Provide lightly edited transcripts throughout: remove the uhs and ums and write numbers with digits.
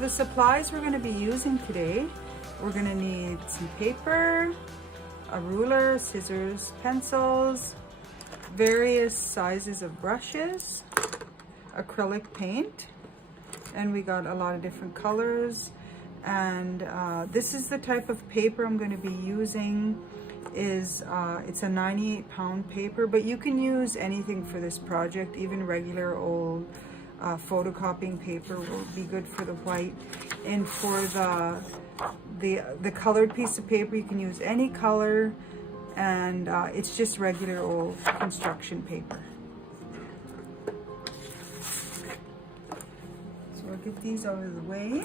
the supplies we're going to be using today, we're going to need some paper, a ruler, scissors, pencils, various sizes of brushes, acrylic paint, and we got a lot of different colors. And this is the type of paper I'm going to be using. It's a 98-pound paper, but you can use anything for this project. Even regular old photocopying paper will be good for the white. And for the colored piece of paper, you can use any color, and it's just regular old construction paper. So I'll get these out of the way.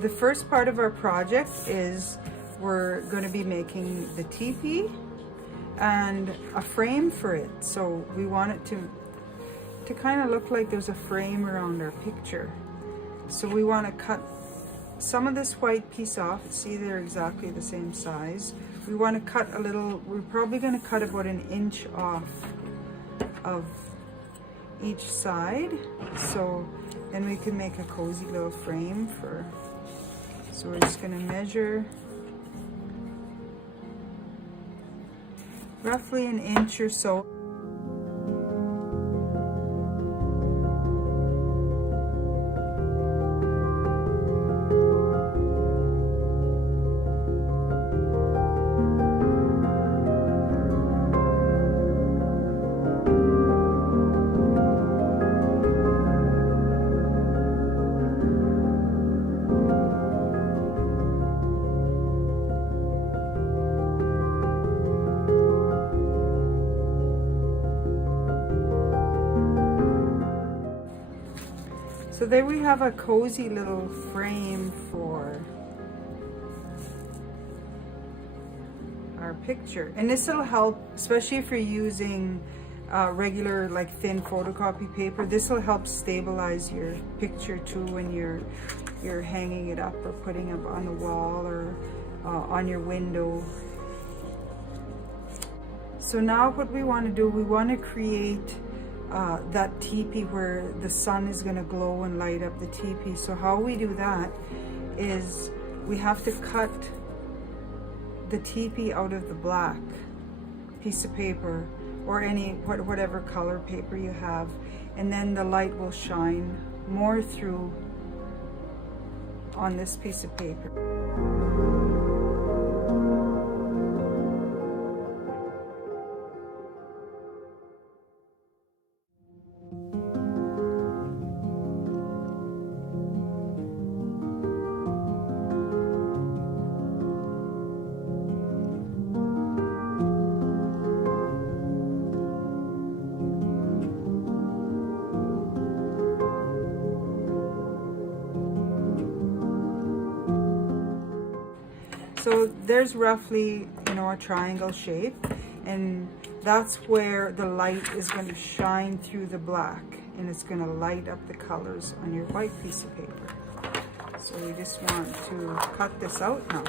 The first part of our project is we're going to be making the teepee and a frame for it. So we want it to kind of look like there's a frame around our picture. So we want to cut some of this white piece off. See, they're exactly the same size. We want to cut a little, we're probably going to cut about 1 inch off of each side. So then we can make a cozy little frame for. So we're just going to measure roughly 1 inch or so. So there we have a cozy little frame for our picture. And this will help, especially if you're using regular like thin photocopy paper. This will help stabilize your picture too when you're hanging it up or putting it on the wall or on your window. So now what we want to do, we want to create that teepee where the sun is going to glow and light up the teepee. So how we do that is we have to cut the teepee out of the black piece of paper or whatever color paper you have, and then the light will shine more through on this piece of paper. So there's roughly, a triangle shape, and that's where the light is going to shine through the black, and it's going to light up the colors on your white piece of paper. So we just want to cut this out now.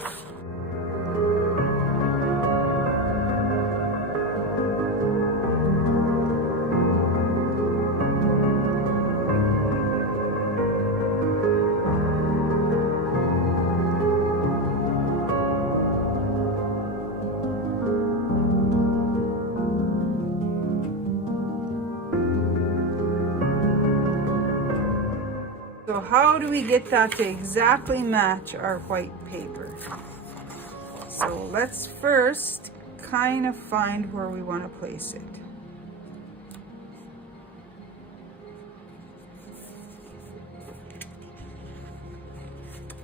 So how do we get that to exactly match our white paper? So let's first kind of find where we want to place it.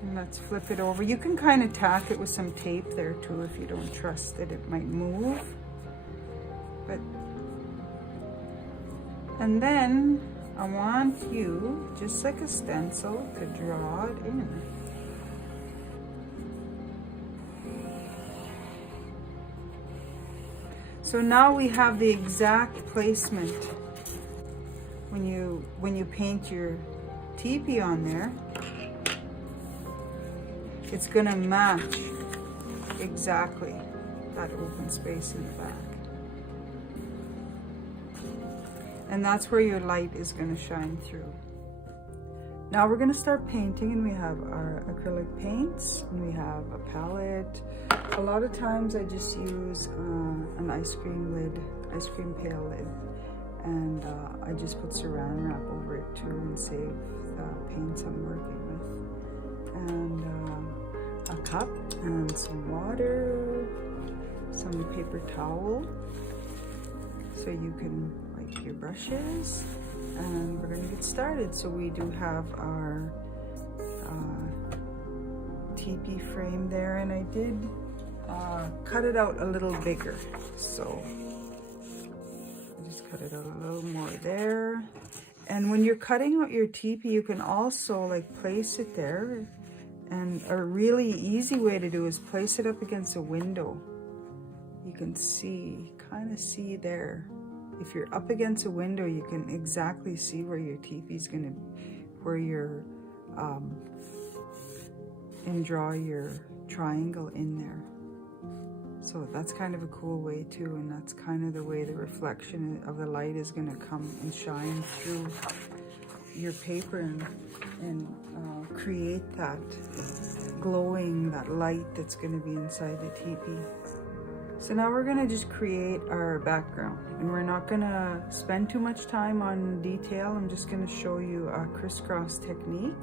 And let's flip it over. You can kind of tack it with some tape there too if you don't trust that it might move. And then I want you, just like a stencil, to draw it in. So now we have the exact placement. When you paint your teepee on there, it's gonna match exactly that open space in the back. And that's where your light is going to shine through. Now we're going to start painting, and we have our acrylic paints, and we have a palette. A lot of times I just use an ice cream pail lid, and I just put saran wrap over it too and save the paints I'm working with. And a cup and some water, some paper towel so you can wipe your brushes, and we're going to get started. So we do have our Tipi frame there, and I did cut it out a little bigger, so I just cut it out a little more there. And when you're cutting out your Tipi, you can also like place it there, and a really easy way to do is place it up against a window. You can see, kind of see there. If you're up against a window, you can exactly see where your Tipi is gonna, where your and draw your triangle in there. So that's kind of a cool way too, and that's kind of the way the reflection of the light is going to come and shine through your paper and create that glowing, that light that's going to be inside the Tipi. So now we're going to just create our background, and we're not going to spend too much time on detail. I'm just going to show you a crisscross technique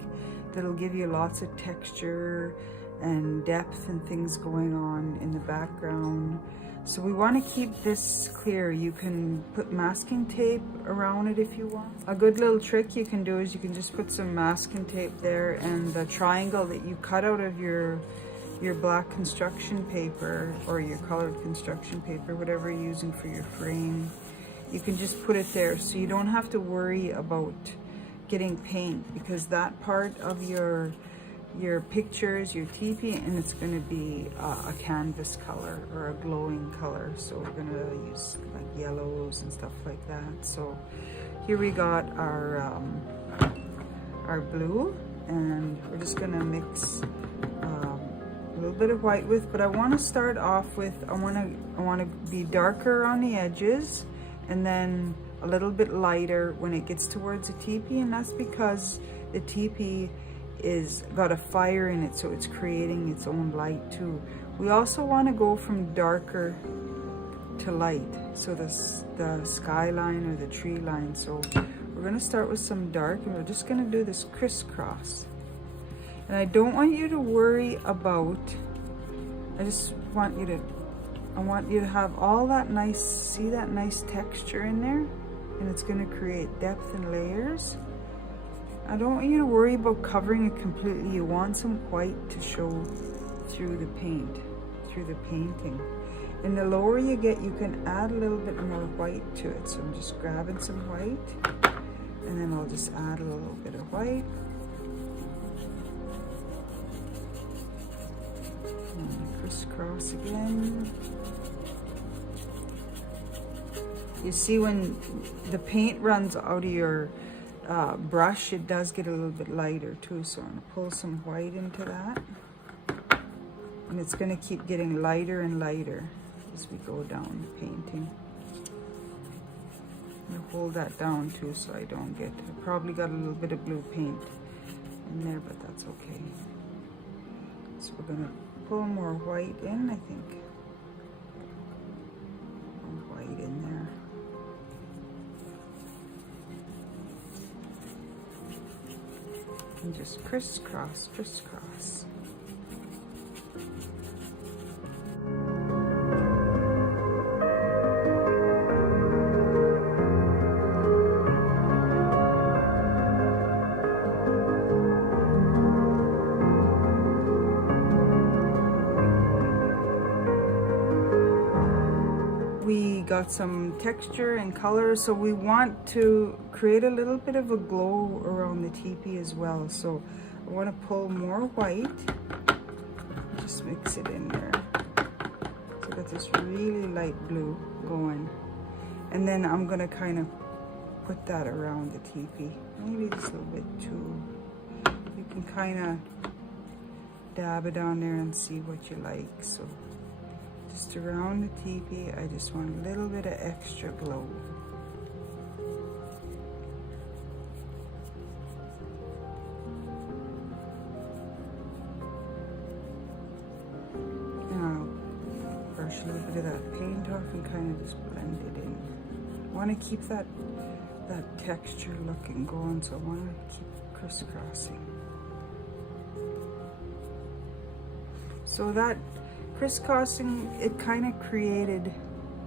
that'll give you lots of texture and depth and things going on in the background. So we want to keep this clear. You can put masking tape around it if you want. A good little trick you can do is you can just put some masking tape there, and the triangle that you cut out of your black construction paper or your colored construction paper, whatever you're using for your frame, you can just put it there, so you don't have to worry about getting paint, because that part of your pictures, your Tipi, and it's going to be a canvas color or a glowing color. So we're going to use like yellows and stuff like that. So here we got our blue, and we're just going to mix a little bit of white with, but I want to start off with, I want to be darker on the edges and then a little bit lighter when it gets towards the Tipi, and that's because the Tipi is got a fire in it, so it's creating its own light too. We also want to go from darker to light, so the skyline or the tree line. So we're going to start with some dark, and we're just going to do this crisscross. And I don't want you to worry about, I want you to have all that nice, see that nice texture in there, and it's going to create depth and layers. I don't want you to worry about covering it completely. You want some white to show through the paint, through the painting. And the lower you get, you can add a little bit more white to it. So I'm just grabbing some white, and then I'll just add a little bit of white. And crisscross again. You see when the paint runs out of your brush, it does get a little bit lighter too, so I'm going to pull some white into that, and it's going to keep getting lighter and lighter as we go down the painting. I'm going to hold that down too so I don't get, I probably got a little bit of blue paint in there, but that's okay. So we're going to pull more white in, I think. More white in there. And just crisscross, crisscross. We got some texture and color, so we want to create a little bit of a glow around the Tipi as well. So I want to pull more white, just mix it in there. So I got this really light blue going, and then I'm gonna kind of put that around the Tipi, maybe just a little bit too. You can kind of dab it on there and see what you like. So just around the Tipi, I just want a little bit of extra glow. wash a little bit of that paint off and kind of just blend it in. I want to keep that texture looking going, so I want to keep crisscrossing. So that crisscrossing, it kind of created,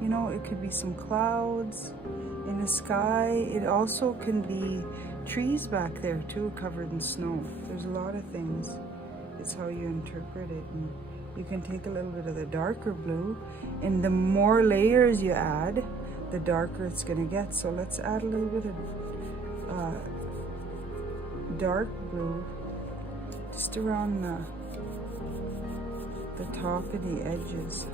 you know, it could be some clouds in the sky. It also can be trees back there too, covered in snow. There's a lot of things. It's how you interpret it. And you can take a little bit of the darker blue, and the more layers you add, the darker it's going to get. So let's add a little bit of dark blue just around the top of the edges.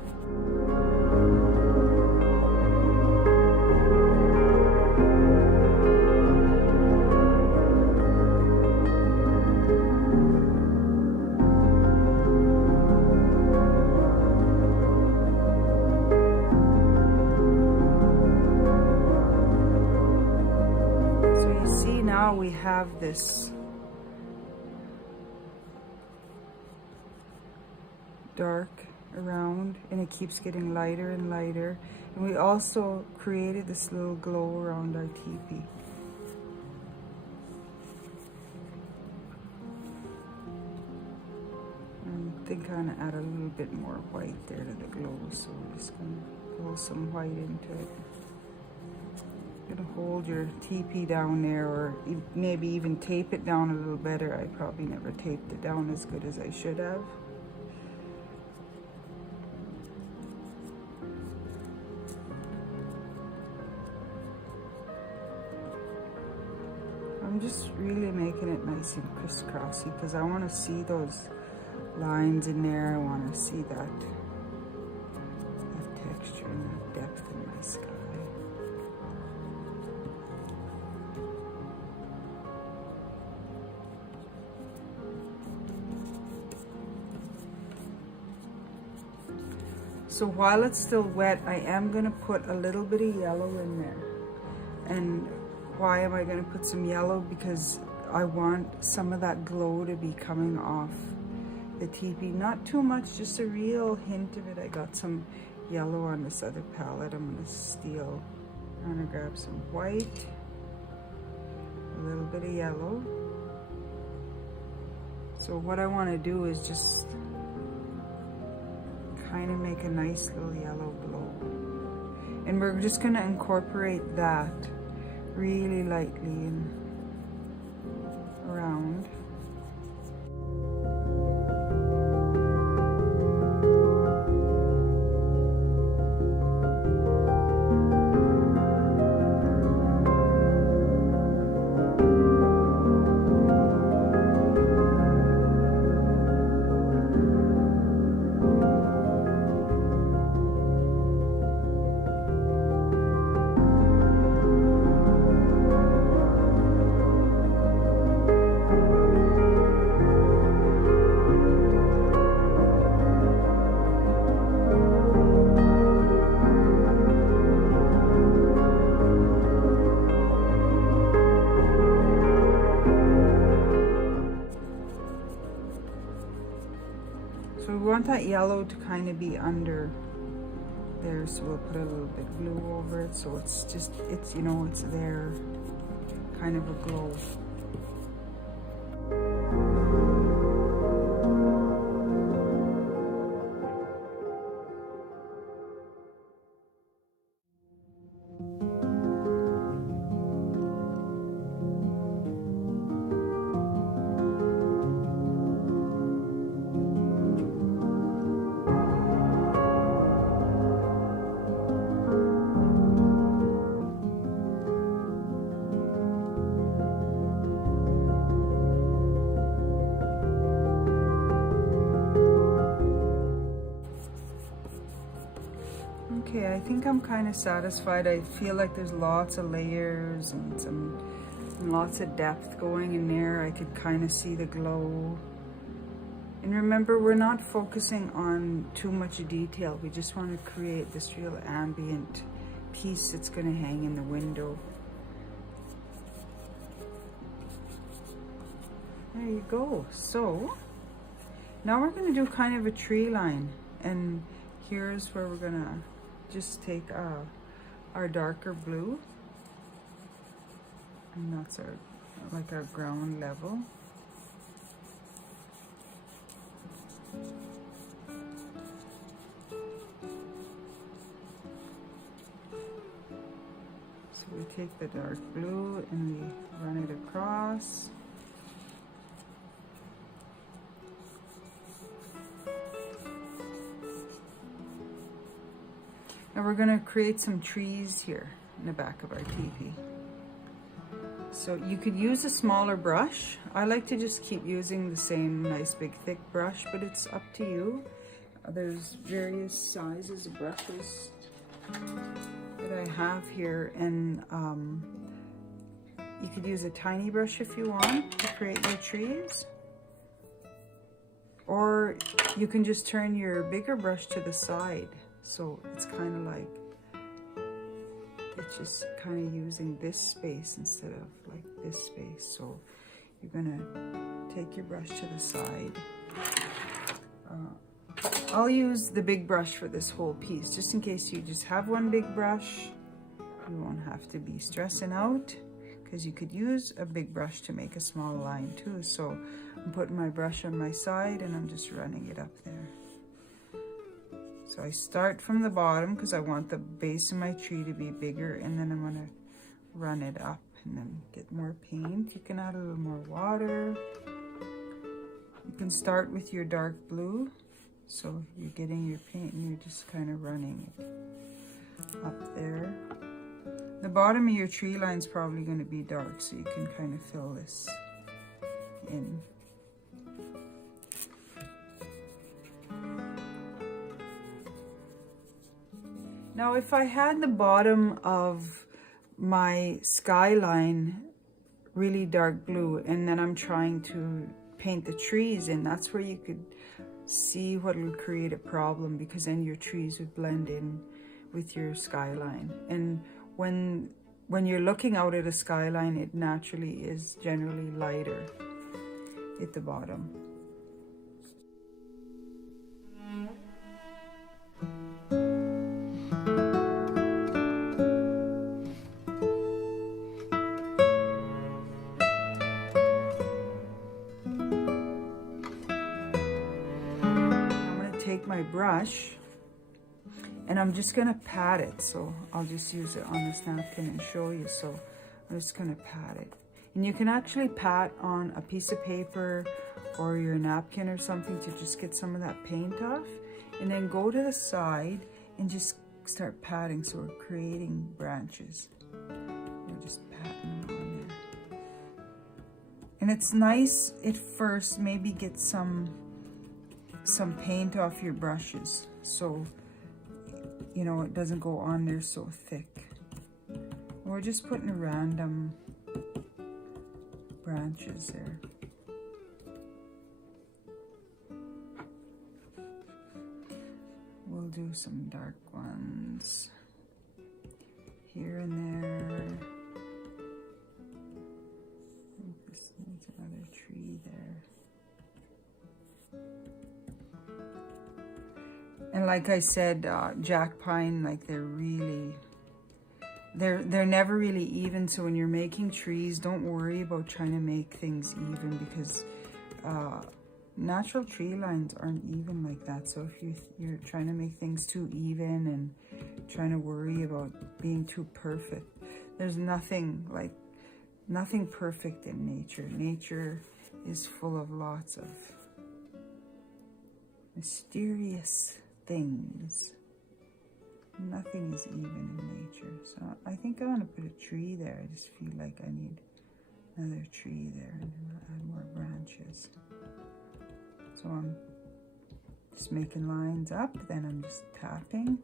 Now we have this dark around, and it keeps getting lighter and lighter. And we also created this little glow around our teepee. And I think I'm gonna add a little bit more white there to the glow, so we're just gonna pull some white into it. Gonna hold your teepee down there, or maybe even tape it down a little better. I probably never taped it down as good as I should have. I'm just really making it nice and crisscrossy because I want to see those lines in there. I want to see that texture and that depth in my sky. So while it's still wet, I am going to put a little bit of yellow in there. And why am I going to put some yellow? Because I want some of that glow to be coming off the teepee. Not too much, just a real hint of it. I got some yellow on this other palette. I'm going to steal. I'm going to grab some white, a little bit of yellow. So what I want to do is just kind of make a nice little yellow glow. And we're just going to incorporate that really lightly and around. So we want that yellow to kind of be under there, so we'll put a little bit of blue over it, so it's just, it's, you know, it's there, kind of a glow. Okay, I think I'm kind of satisfied. I feel like there's lots of layers and lots of depth going in there. I could kind of see the glow. And remember, we're not focusing on too much detail. We just want to create this real ambient piece that's going to hang in the window. There you go. So now we're going to do kind of a tree line, and here's where we're gonna just take our darker blue, and that's our like our ground level. So we take the dark blue and we run it across. And we're gonna create some trees here in the back of our teepee. So you could use a smaller brush. I like to just keep using the same nice big thick brush, but it's up to you. There's various sizes of brushes that I have here, and you could use a tiny brush if you want to create your trees, or you can just turn your bigger brush to the side, so it's kind of like it's just kind of using this space instead of like this space. So you're gonna take your brush to the side. I'll use the big brush for this whole piece, just in case you just have one big brush. You won't have to be stressing out, because you could use a big brush to make a small line too. So I'm putting my brush on my side and I'm just running it up there. So I start from the bottom because I want the base of my tree to be bigger, and then I'm gonna run it up and then get more paint. You can add a little more water. You can start with your dark blue. So you're getting your paint and you're just kind of running it up there. The bottom of your tree line is probably going to be dark, so you can kind of fill this in. Now, if I had the bottom of my skyline really dark blue, and then I'm trying to paint the trees in, that's where you could see what will create a problem, because then your trees would blend in with your skyline. And when you're looking out at a skyline, it naturally is generally lighter at the bottom. Take my brush and I'm just gonna pat it. So I'll just use it on this napkin and show you. So I'm just gonna pat it, and you can actually pat on a piece of paper or your napkin or something to just get some of that paint off, and then go to the side and just start patting. So we're creating branches. We're just patting on there, and it's nice at first, maybe get some paint off your brushes, so you know it doesn't go on there so thick. We're just putting random branches there. We'll do some dark ones here and there. I think this needs another tree there. And like I said, jack pine, like they're never really even. So when you're making trees, don't worry about trying to make things even, because natural tree lines aren't even like that. So if you're trying to make things too even and trying to worry about being too perfect, there's nothing perfect in nature. Nature is full of lots of mysterious things. Nothing is even in nature. So I think I want to put a tree there. I just feel like I need another tree there, and then I'll add more branches. So I'm just making lines up, then I'm just tapping.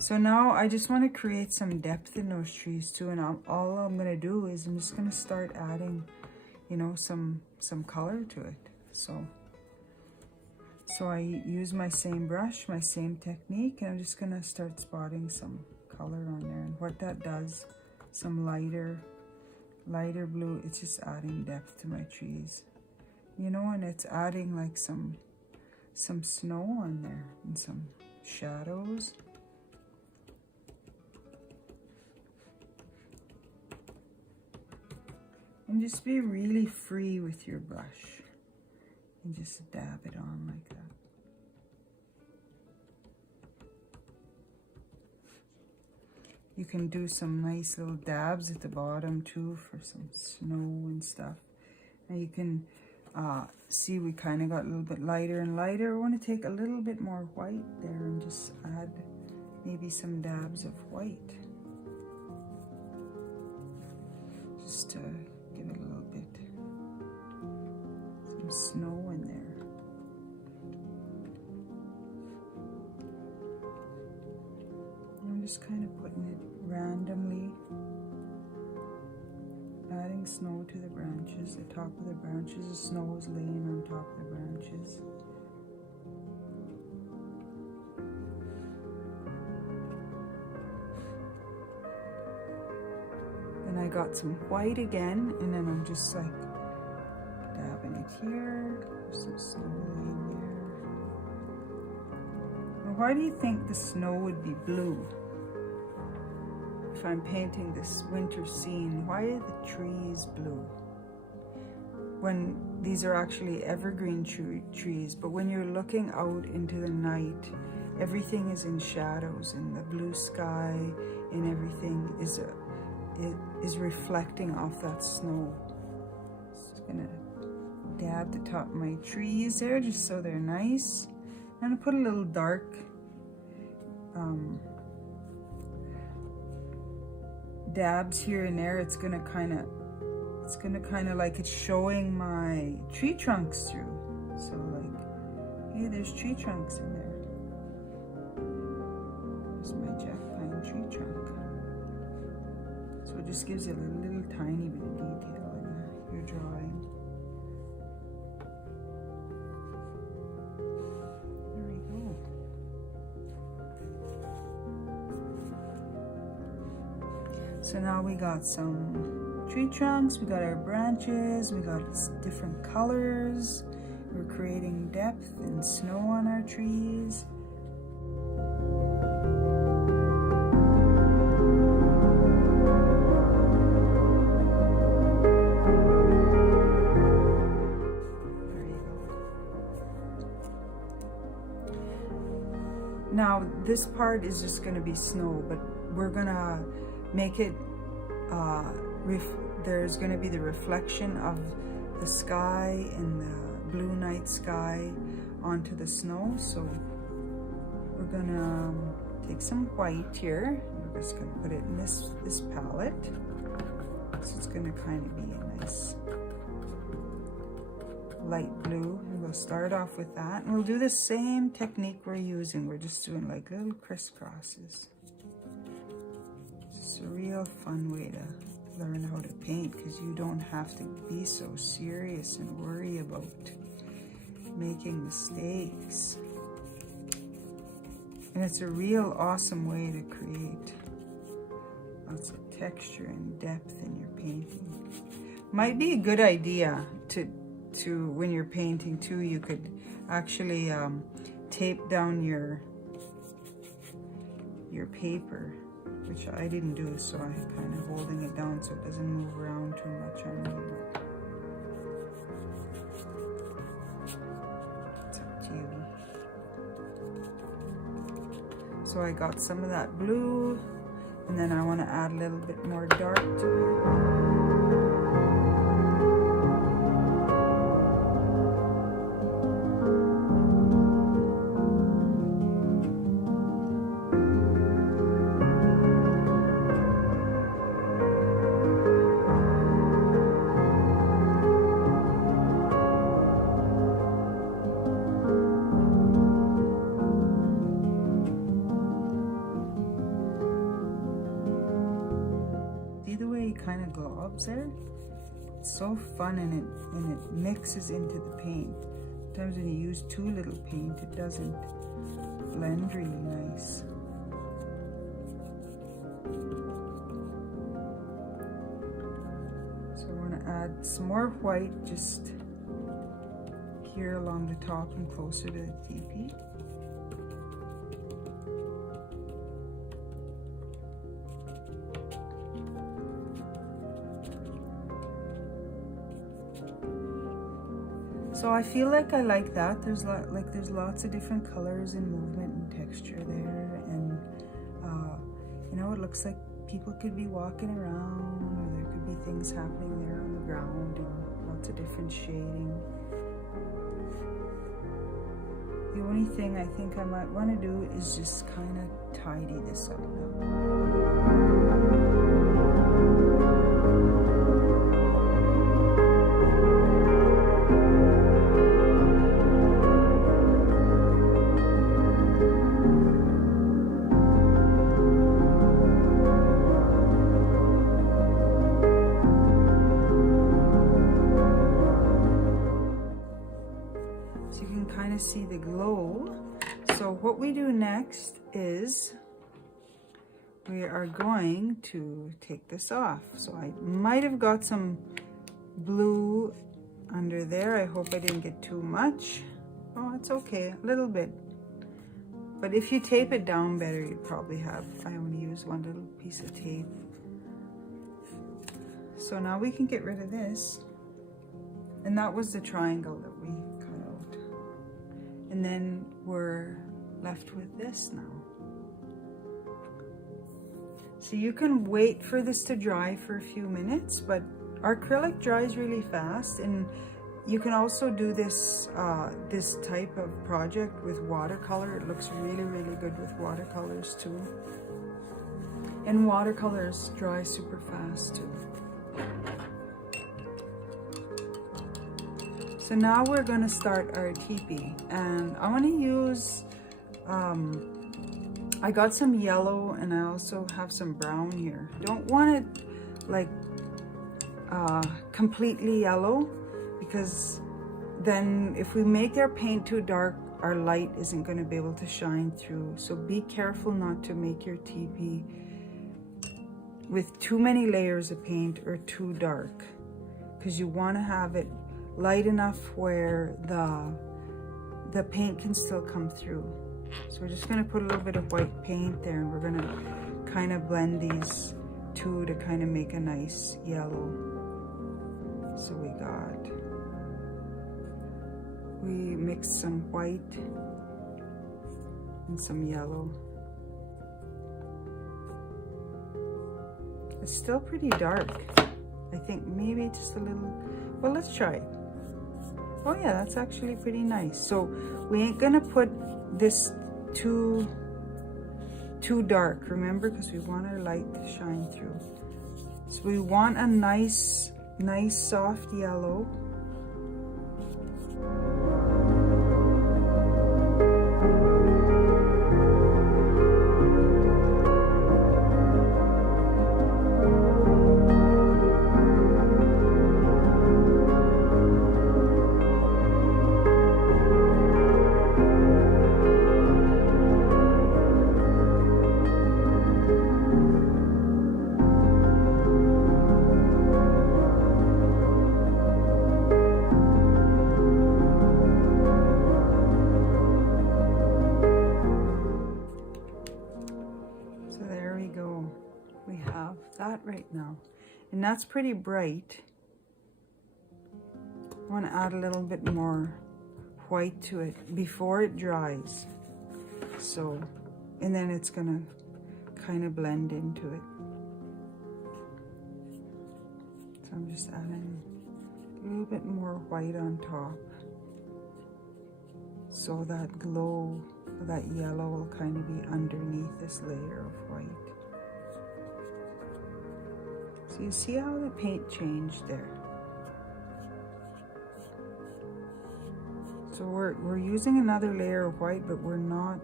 So now I just want to create some depth in those trees too, and all I'm going to do is I'm just going to start adding, you know, some color to it. So I use my same brush, my same technique, and I'm just gonna start spotting some color on there. And what that does, some lighter blue, it's just adding depth to my trees. You know, and it's adding like some snow on there and some shadows. And just be really free with your brush. And just dab it on like that. You can do some nice little dabs at the bottom too for some snow and stuff. And you can see we kind of got a little bit lighter and lighter. I want to take a little bit more white there and just add maybe some dabs of white. Just to give it a little bit, some snow in there. I'm just kind of putting it randomly, adding snow to the branches, the top of the branches. The snow is laying on top of the branches. Then I got some white again, and then I'm just like dabbing it here. There's some snow laying there. Now, why do you think the snow would be blue? If I'm painting this winter scene, why are the trees blue? When these are actually evergreen trees, but when you're looking out into the night, everything is in shadows, and the blue sky and everything is reflecting off that snow. Just gonna dab the top of my trees there just so they're nice. I'm gonna put a little dark dabs here and there. It's gonna kind of like it's showing my tree trunks through. So like, hey, there's tree trunks in there. There's my jack pine tree trunk. So it just gives it a little tiny bit of detail in your drawing. There we go. So now we got some tree trunks, we got our branches, we got different colors. We're creating depth and snow on our trees. Now this part is just going to be snow, but we're going to make it, there's going to be the reflection of the sky and the blue night sky onto the snow. So we're going to take some white here. We're just going to put it in this palette. So it's going to kind of be a nice light blue, and we'll start off with that, and we'll do the same technique we're using. We're just doing like little crisscrosses. It's a real fun way to learn how to paint, because you don't have to be so serious and worry about making mistakes. And it's a real awesome way to create lots of texture and depth in your painting. Might be a good idea to when you're painting too, you could actually tape down your paper, which I didn't do, so I'm kind of holding it down so it doesn't move around too much on me. It's up to you. So I got some of that blue, and then I want to add a little bit more dark to it. Kind of globs there. It's so fun, and it mixes into the paint. Sometimes when you use too little paint, it doesn't blend really nice. So I want to add some more white just here along the top and closer to the teepee. So I feel like I like that. There's lots of different colors and movement and texture there, and you know, it looks like people could be walking around, or there could be things happening there on the ground, and lots of different shading. The only thing I think I might want to do is just kind of tidy this up now. See the glow. So what we do next is we are going to take this off. So I might have got some blue under there. I hope I didn't get too much. Oh, it's okay, a little bit. But if you tape it down better, you'd probably have. I only use one little piece of tape. So now we can get rid of this. And that was the triangle that we cut out. And then we're left with this now. So you can wait for this to dry for a few minutes, but our acrylic dries really fast, and you can also do this this type of project with watercolor. It looks really, really good with watercolors too. And watercolors dry super fast too. So now we're going to start our teepee, and I want to use, I got some yellow and I also have some brown here. Don't want it like completely yellow, because then if we make our paint too dark, our light isn't going to be able to shine through. So be careful not to make your teepee with too many layers of paint or too dark, because you want to have it light enough where the paint can still come through. So we're just going to put a little bit of white paint there, and we're going to kind of blend these two to kind of make a nice yellow. So we mixed some white and some yellow. It's still pretty dark. I think maybe just a little. Well, let's try it. Oh yeah, that's actually pretty nice. So we ain't gonna put this too dark, remember, because we want our light to shine through. So we want a nice soft yellow. Right now, and that's pretty bright. I want to add a little bit more white to it before it dries, so, and then it's gonna kind of blend into it. So I'm just adding a little bit more white on top, so that glow, that yellow will kind of be underneath this layer of white. So you see how the paint changed there. So we're using another layer of white, but we're not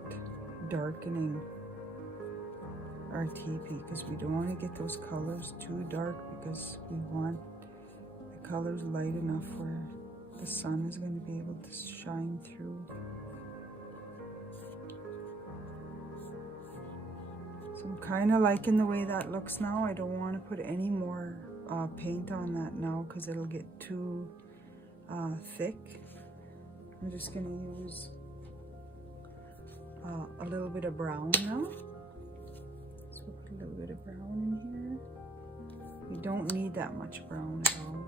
darkening our teepee, because we don't want to get those colors too dark, because we want the colors light enough where the sun is going to be able to shine through. So I'm kind of liking the way that looks now. I don't want to put any more paint on that now, because it'll get too thick. I'm just going to use a little bit of brown now. So we'll put a little bit of brown in here. We don't need that much brown at all.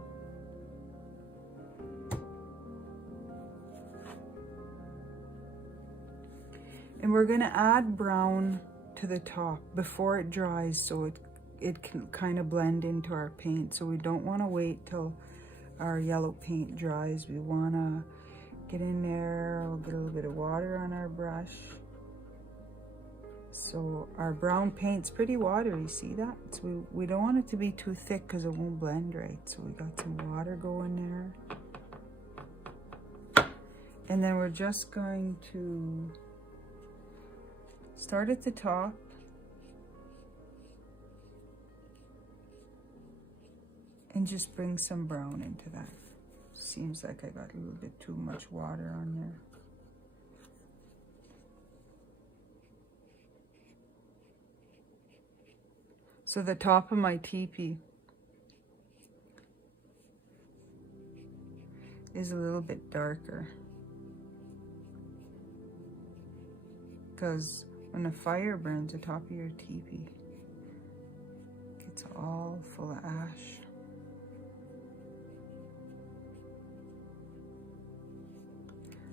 And we're gonna add brown to the top before it dries so it can kind of blend into our paint. So we don't wanna wait till our yellow paint dries. We wanna get in there, we'll get a little bit of water on our brush. So our brown paint's pretty watery, see that? So we don't want it to be too thick because it won't blend right. So we got some water going there. And then we're just going to start at the top. And just bring some brown into that. Seems like I got a little bit too much water on there. So the top of my teepee is a little bit darker. Because when a fire burns the top of your teepee, it's all full of ash.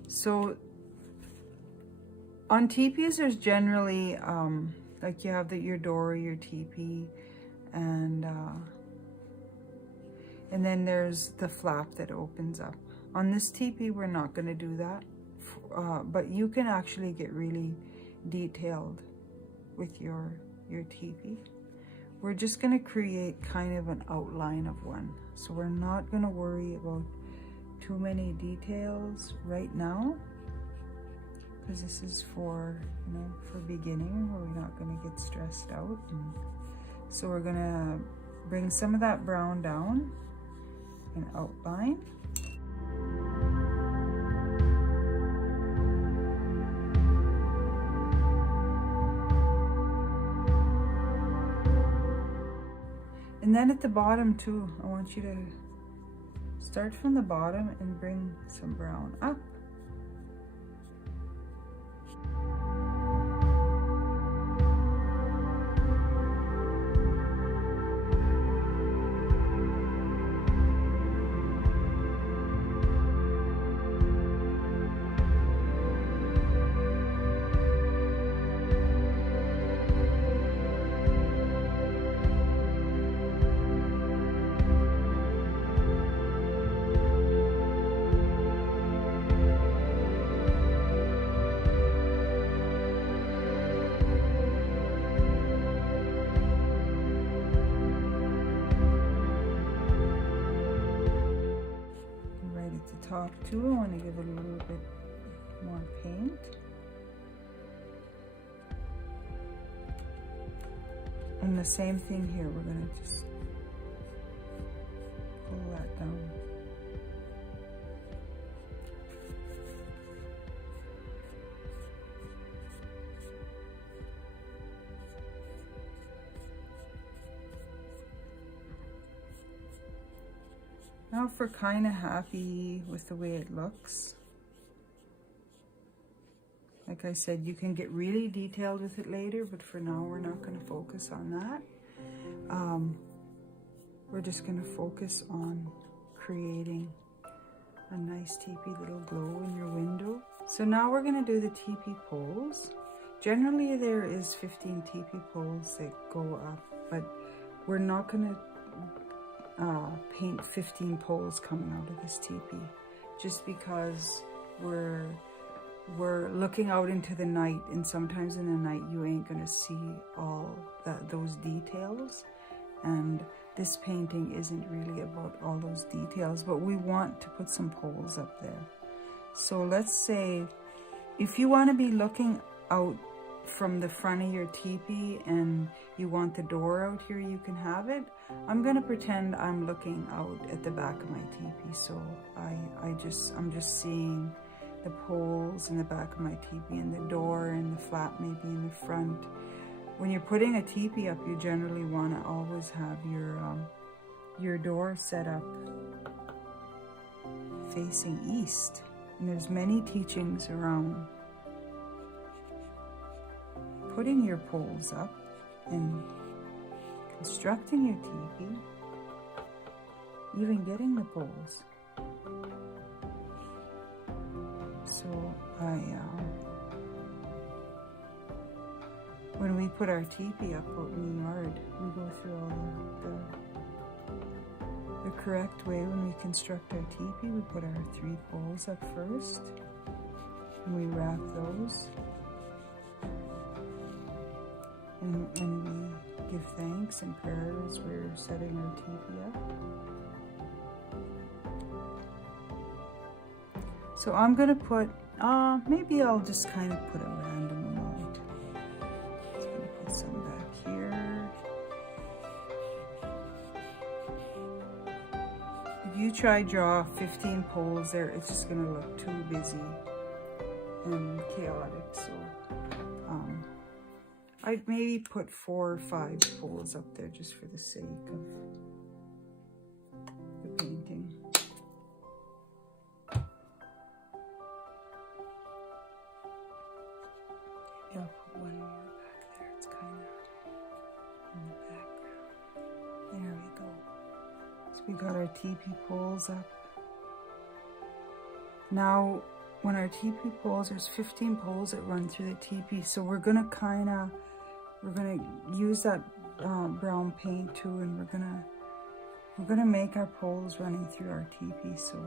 So on teepees, there's generally like you have your door, your teepee, and then there's the flap that opens up. On this teepee, we're not going to do that, but you can actually get really detailed with your teepee. We're just going to create kind of an outline of one, so we're not going to worry about too many details right now, because this is for, you know, for beginning, where we're not going to get stressed out. And so we're going to bring some of that brown down and outline. And then at the bottom too, I want you to start from the bottom and bring some brown up. Top too, I want to give it a little bit more paint. And the same thing here, we're going to just pull that down. Now if we're kind of happy with the way it looks, like I said, you can get really detailed with it later, but for now we're not going to focus on that. We're just going to focus on creating a nice teepee little glow in your window. So now we're going to do the teepee poles. Generally there is 15 teepee poles that go up, but we're not going to paint 15 poles coming out of this teepee, just because we're looking out into the night, and sometimes in the night you ain't gonna see all those details, and this painting isn't really about all those details, but we want to put some poles up there. So let's say if you want to be looking out from the front of your teepee and you want the door out here, you can have it. I'm gonna pretend I'm looking out at the back of my teepee, so I'm just seeing the poles in the back of my teepee and the door and the flap maybe in the front. When you're putting a teepee up, you generally want to always have your door set up facing east, and there's many teachings around putting your poles up and constructing your teepee, even getting the poles. So when we put our teepee up out in the yard, we go through all the correct way. When we construct our teepee, we put our 3 poles up first, and we wrap those, and we give thanks and prayers. We're setting our teepee up. So I'm gonna put, maybe I'll just kind of put a random amount. Just gonna put some back here. If you try draw 15 poles there, it's just gonna look too busy and chaotic. So I'd maybe put 4 or 5 poles up there just for the sake of the painting. Maybe I'll put one more back there. It's kind of in the background. There we go. So we got our teepee poles up. Now, when our teepee poles, there's 15 poles that run through the teepee. So we're gonna use that brown paint too, and we're gonna make our poles running through our teepee. So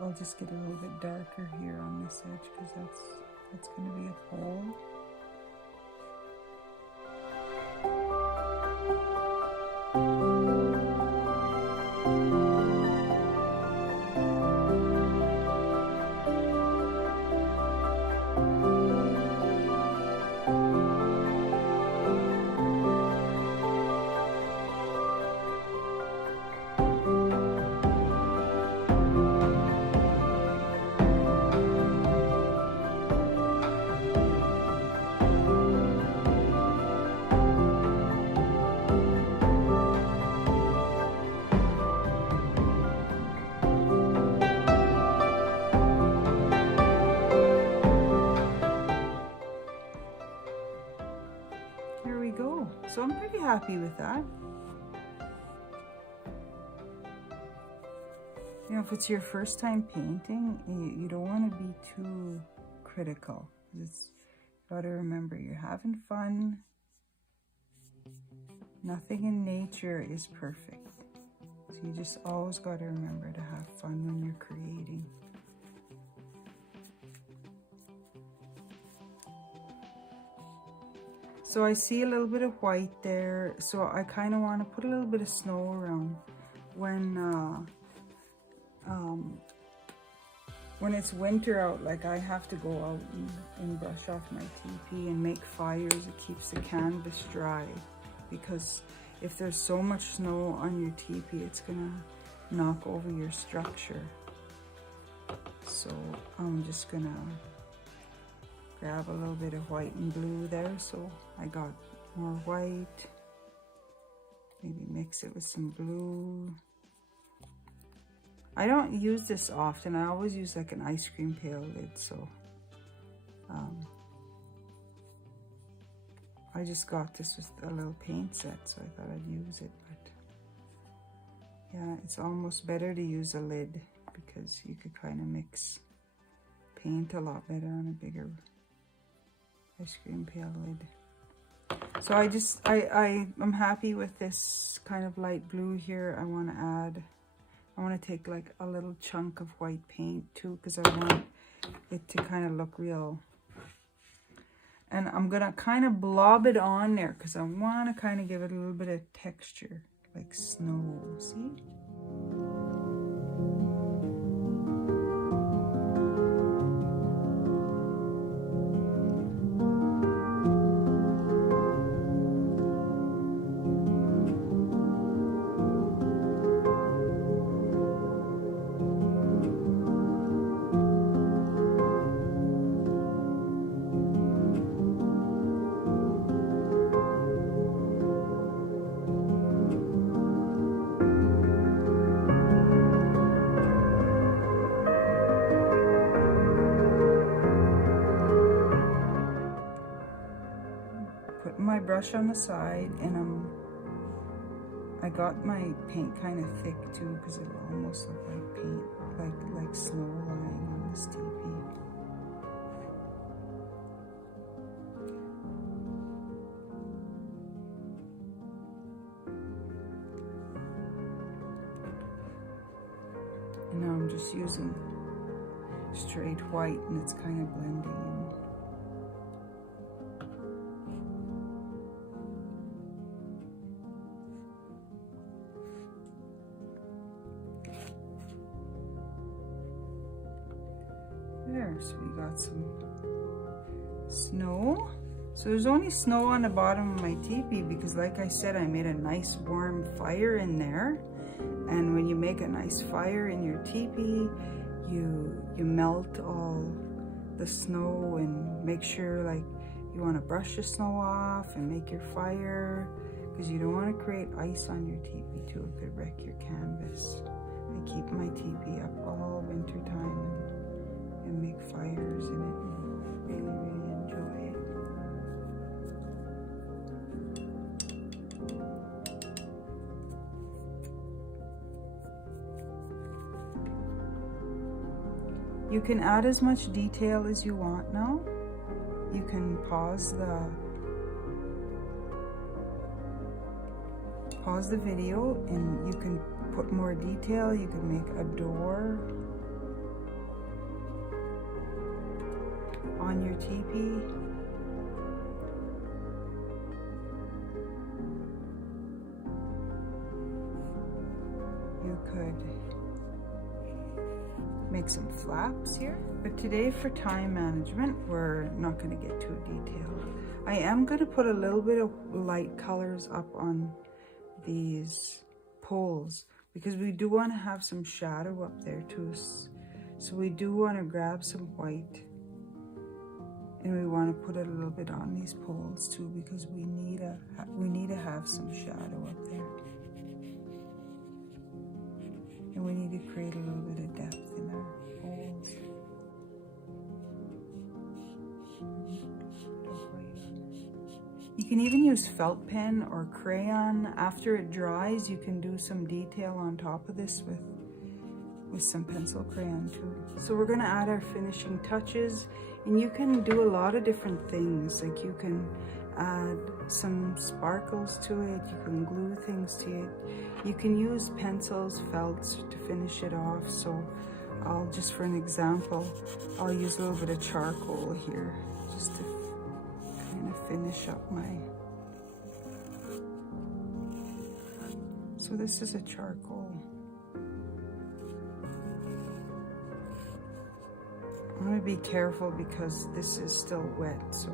I'll just get a little bit darker here on this edge, because that's gonna be a pole. So I'm pretty happy with that. You know, if it's your first time painting, you don't want to be too critical. It's got to remember, you're having fun. Nothing in nature is perfect. So you just always got to remember to have fun when you're creating. So I see a little bit of white there, so I kind of want to put a little bit of snow around when it's winter out. Like, I have to go out and brush off my teepee and make fires. It keeps the canvas dry, because if there's so much snow on your teepee, it's gonna knock over your structure. So I'm just gonna grab a little bit of white and blue there. So I got more white, maybe mix it with some blue. I don't use this often. I always use like an ice cream pail lid. So I just got this with a little paint set, so I thought I'd use it. But yeah, it's almost better to use a lid, because you could kind of mix paint a lot better on a bigger ice cream pail lid. So I'm happy with this kind of light blue here. I want to take like a little chunk of white paint too, because I want it to kind of look real. And I'm gonna kind of blob it on there, because I want to kind of give it a little bit of texture, like snow. See? My brush on the side, and I got my paint kind of thick too, because it'll almost look like paint, like snow lying on this teepee. I'm just using straight white and it's kind of blending in. There, so we got some snow. So there's only snow on the bottom of my teepee because, like I said, I made a nice warm fire in there. And when you make a nice fire in your teepee, you melt all the snow and make sure, like, you want to brush the snow off and make your fire, because you don't want to create ice on your teepee too. It could wreck your canvas. I keep my teepee up all winter time and make fires in it and really enjoy it. You can add as much detail as you want now. You can pause the video and you can put more detail. You can make a door on your teepee. You could make some flaps here. But today, for time management, we're not going to get too detailed. I am going to put a little bit of light colors up on these poles because we do want to have some shadow up there too. So we do want to grab some white and we want to put a little bit on these poles too, because we need to have some shadow up there. And we need to create a little bit of depth in our poles. You can even use felt pen or crayon. After it dries, you can do some detail on top of this with some pencil crayon too. So we're gonna add our finishing touches, and you can do a lot of different things. Like you can add some sparkles to it, you can glue things to it, you can use pencils, felts to finish it off. So I'll just, for an example, I'll use a little bit of charcoal here just to kind of finish up my, so this is a charcoal. I'm gonna be careful because this is still wet. So,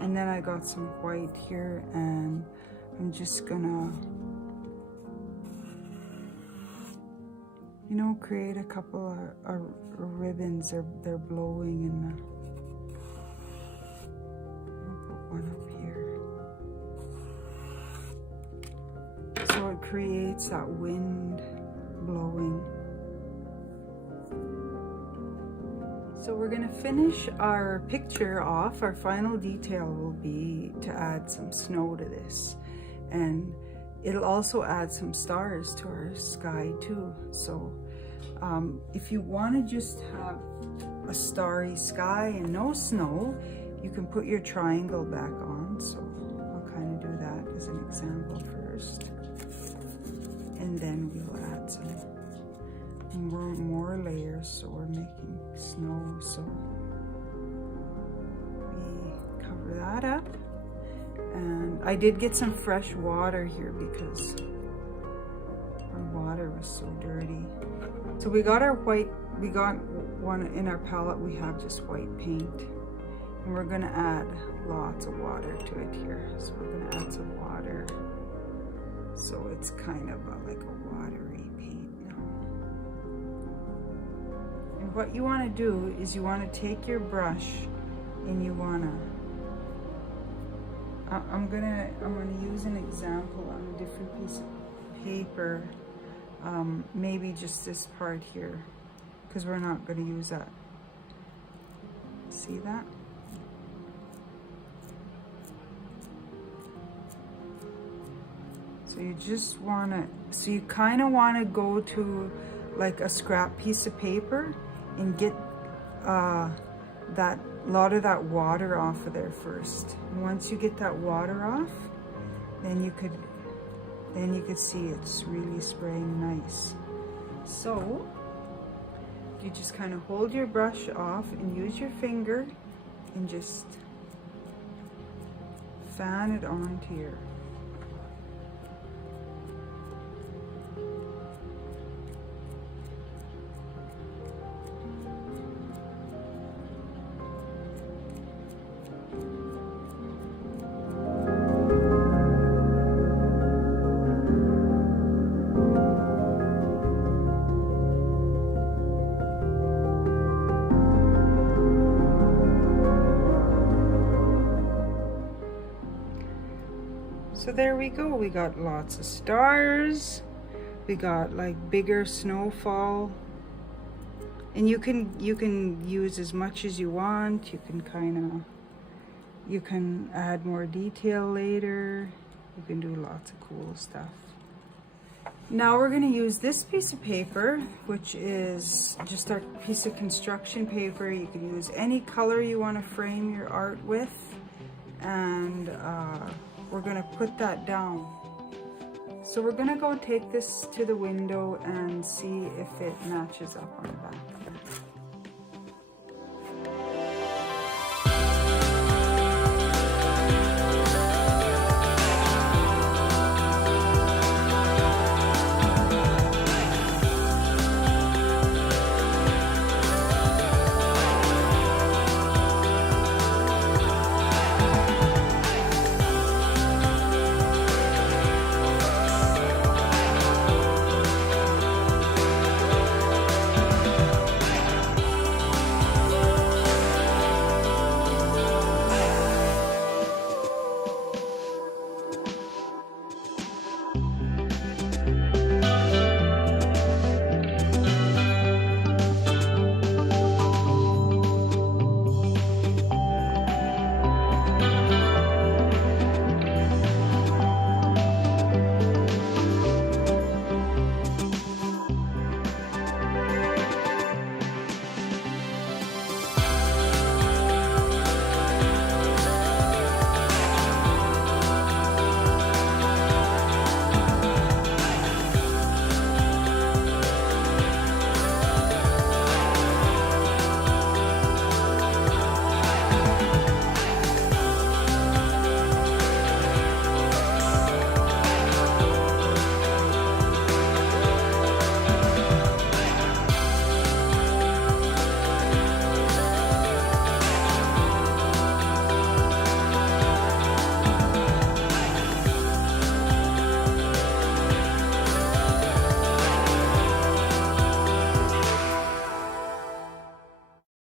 and then I got some white here, and I'm just gonna, you know, create a couple of ribbons. They're blowing, and I'll put one up here. So it creates that wind blowing. So we're gonna finish our picture off. Our final detail will be to add some snow to this. And it'll also add some stars to our sky too. So if you wanna just have a starry sky and no snow, you can put your triangle back on. So I'll kind of do that as an example first. And then we'll add some more layers, so we're making snow. So we cover that up, and I did get some fresh water here because our water was so dirty. So we got our white, we got one in our palette, we have just white paint, and we're gonna add lots of water to it here. So we're gonna add some water, so it's kind of like a watery paint. What you want to do is you want to take your brush and you want to, I'm gonna use an example on a different piece of paper, maybe just this part here, because we're not going to use that. See that? So you just want to, so you kind of want to go to like a scrap piece of paper and get that lot of that water off of there first. And once you get that water off, then you could see it's really spraying nice. So you just kind of hold your brush off and use your finger and just fan it onto your So there we go. We got lots of stars. We got like bigger snowfall. And you can use as much as you want. You can add more detail later. You can do lots of cool stuff. Now we're going to use this piece of paper, which is just our piece of construction paper. You can use any color you want to frame your art with. And we're going to put that down. So we're going to go take this to the window and see if it matches up on the back.